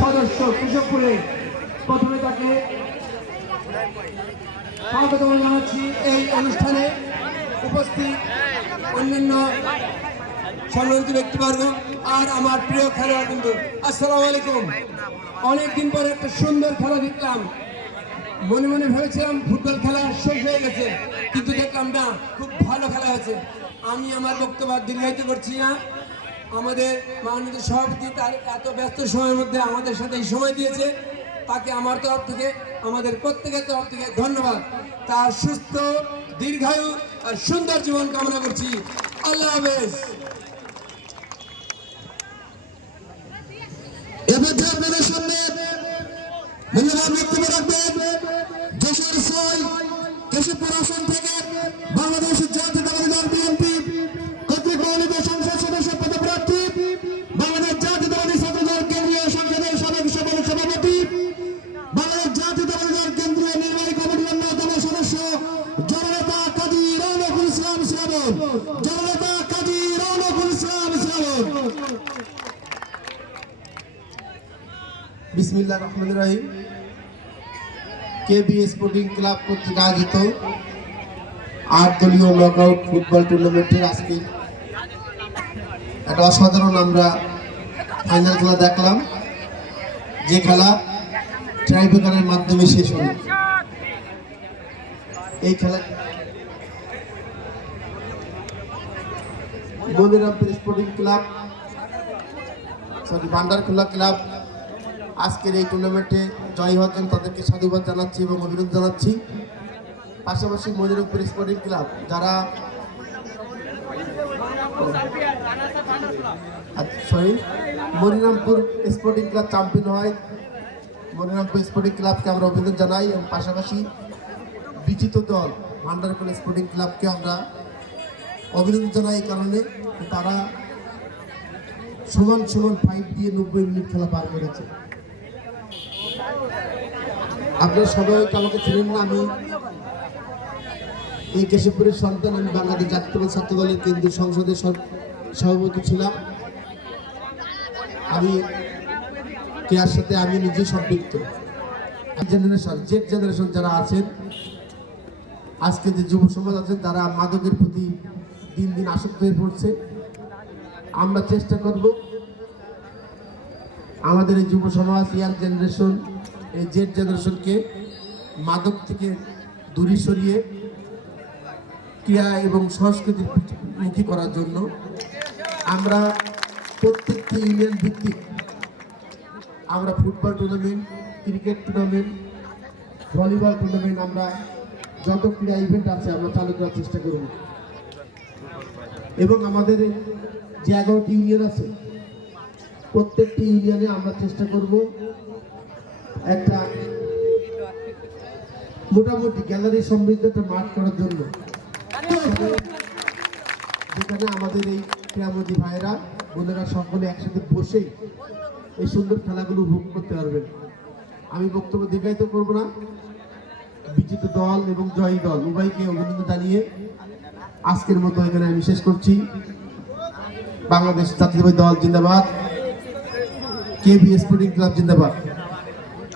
সদস্য কেশবপুরে প্রথমে তাকে স্বাগত জানাচ্ছি এই অনুষ্ঠানে উপস্থিত অন্যান্য সম্মানিত ব্যক্তিবর্গ আর আমার প্রিয় খেলোয়াড় বন্ধু আসসালামু আলাইকুম। অনেকদিন পরে একটা সুন্দর খেলা দেখলাম। মনে মনে ভেবেছিলাম ফুটবল খেলা শেষ হয়ে গেছে, কিন্তু দেখলাম না, খুব ভালো খেলা হয়েছে। আমি আমার বক্তব্য দীর্ঘায়িত করছি না। আমাদের মাননীয় সভাপতি তার এত ব্যস্ত সময়ের মধ্যে আমাদের সাথে এই সময় দিয়েছে। তাকে আমার তরফ থেকে, আমাদের প্রত্যেকের তরফ থেকে ধন্যবাদ। তার সুস্থ, দীর্ঘায়ু আর সুন্দর জীবন কামনা করছি। আল্লাহ হাফেজ। থেকে বাংলাদেশ জাতীয়তাবাদী দল বিএনপি কর্তৃক মনোনীত সংসদ সদস্য পদপ্রার্থী বাংলাদেশ জাতীয়তাবাদী ছাত্র দল কেন্দ্রীয় সংসদের সাবেক সফল সভাপতি বাংলাদেশ জাতীয়তাবাদী দল কেন্দ্রীয় নির্বাহী কমিটির অন্যতম সদস্য জননেতা কাজী রৌনকুল ইসলাম শ্রাবণ কাজী রৌনকুল ইসলাম শ্রাবণ বিসমিল্লাহ রহমান রাহিম। কেবি স্পোর্টিং ক্লাব কর্তৃক আয়োজিত আট দলীয় নকআউট ফুটবল টুর্নামেন্টের আজকে একটা অসাধারণ আমরা ফাইনাল খেলা দেখলাম, যে খেলা ট্রাইবেকারের মাধ্যমে শেষ হল। এই খেলা Monirampur sporting club, sorry Bhandarkhola club. আজকের এই টুর্নামেন্টে জয় হওয়ার জন্য তাদেরকে সাধুবাদ জানাচ্ছি এবং অভিনন্দন জানাচ্ছি। পাশাপাশি মনিরুপুর স্পোর্টিং ক্লাব, যারা sorry, Monirampur sporting club champion হয়। মনিরামপুর স্পোর্টিং ক্লাবকে আমরা অভিনন্দন জানাই এবং পাশাপাশি বিজিত দল ভান্ডারখোলা স্পোর্টিং ক্লাবকে আমরা জানাই এই কারণে তারা সমান সমান ফাইট দিয়ে নব্বই মিনিট খেলা পার করেছে। আপনার সবাই আমাকে ছিলেন না, আমি এই কেশবপুরের সন্তান, আমি বাংলাদেশ জাতীয় ছাত্র দলের কেন্দ্রীয় সংসদের সভ- সভাপতি ছিলাম। আমি কেয়ার সাথে আমি নিজে সম্পৃক্ত। জেনারেশন জেড জেনারেশন যারা আছেন, আজকে যে যুব সমাজ আছেন তারা মাদকের প্রতি দিন দিন আসক্ত হয়ে পড়ছে। আমরা চেষ্টা করব আমাদের এই যুব সমাজ, ইয়াং জেনারেশন, এই জেড জেনারেশনকে মাদক থেকে দূরে সরিয়ে ক্রিয়া এবং সংস্কৃতির মুখী করার জন্য আমরা প্রত্যেকটি ইউনিয়ন ভিত্তিক আমরা football tournament, cricket tournament, volleyball tournament, আমরা যত ক্রীড়া ইভেন্ট আছে, আমরা চালু করার চেষ্টা করব। এবং আমাদের যে এগারোটি ইউনিয়ন আছে, প্রত্যেকটি ইউনিয়নে আমরা চেষ্টা করব একটা মোটামুটি গ্যালারি সমৃদ্ধ একটা মাঠ করার জন্য। যেখানে আমাদের এই ক্রীড়ামোদী ভাইরা বোনেরা সকলে একসাথে বসেই এই সুন্দর খেলাগুলো উপভোগ করতে পারবেন। আমি বক্তব্য দীর্ঘায়িত করব না। বিজিত দল এবং জয়ী দল, উভয়কে অভিনন্দন জানিয়ে আজকের মতো এখানে আমি শেষ করছি। বাংলাদেশ জাতীয়তাবাদী দল জিন্দাবাদ কেবি স্পোর্টিং ক্লাব জিন্দাবাদ।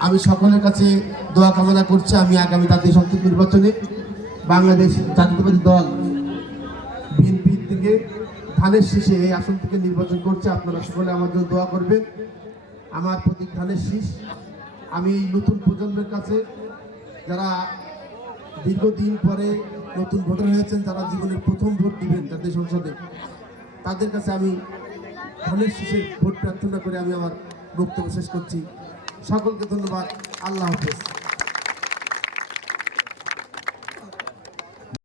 আমি সকলের কাছে দোয়া কামনা করছি, আমি আগামী জাতীয় সংসদ নির্বাচনে বাংলাদেশ জাতীয়তাবাদী দল বিএনপি থেকে ধানের শীষে এই আসন থেকে নির্বাচন করছে। আপনারা সকলে আমার জন্য দোয়া করবেন। আমার প্রতীক ধানের শীষ। আমি নতুন প্রজন্মের কাছে যারা দীর্ঘদিন পরে নতুন ভোটার হয়েছেন তারা জীবনের প্রথম ভোট দিবেন জাতীয় সংসদে। তাদের কাছে আমি ধনের শেষে ভোট প্রার্থনা করে আমি আমার বক্তব্য শেষ করছি। সকলকে ধন্যবাদ। আল্লাহ হাফেজ।